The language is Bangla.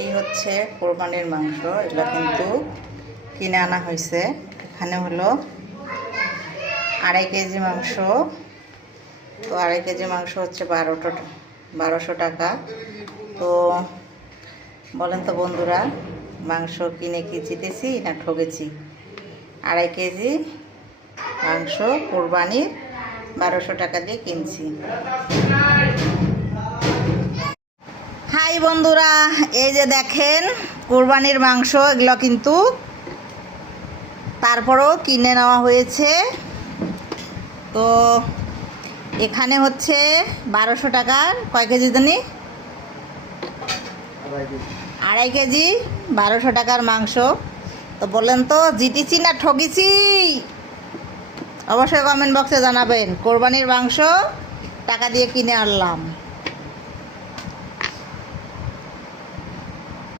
এই হচ্ছে কোরবানির মাংস। এগুলো কিন্তু কিনে আনা হয়েছে। এখানে হলো 2.5 কেজি মাংস। তো 2.5 কেজি মাংস হচ্ছে 1200 টাকা। তো বলেন তো বন্ধুরা, মাংস কিনে কি জিতেছি না ঠকেছি? 2.5 কেজি মাংস কোরবানির 1200 টাকা দিয়ে কিনছি। হাই বন্ধুরা, এই যে দেখেন কোরবানির মাংস। এগুলো কিন্তু তারপরও কিনে নেওয়া হয়েছে। তো এখানে হচ্ছে 1200 টাকার কয় কেজি জানি, 2.5 কেজি 1200 টাকার মাংস। তো বলেন তো জিতেছি না ঠকেছি? অবশ্যই কমেন্ট বক্সে জানাবেন। কোরবানির মাংস টাকা দিয়ে কিনে আনলাম।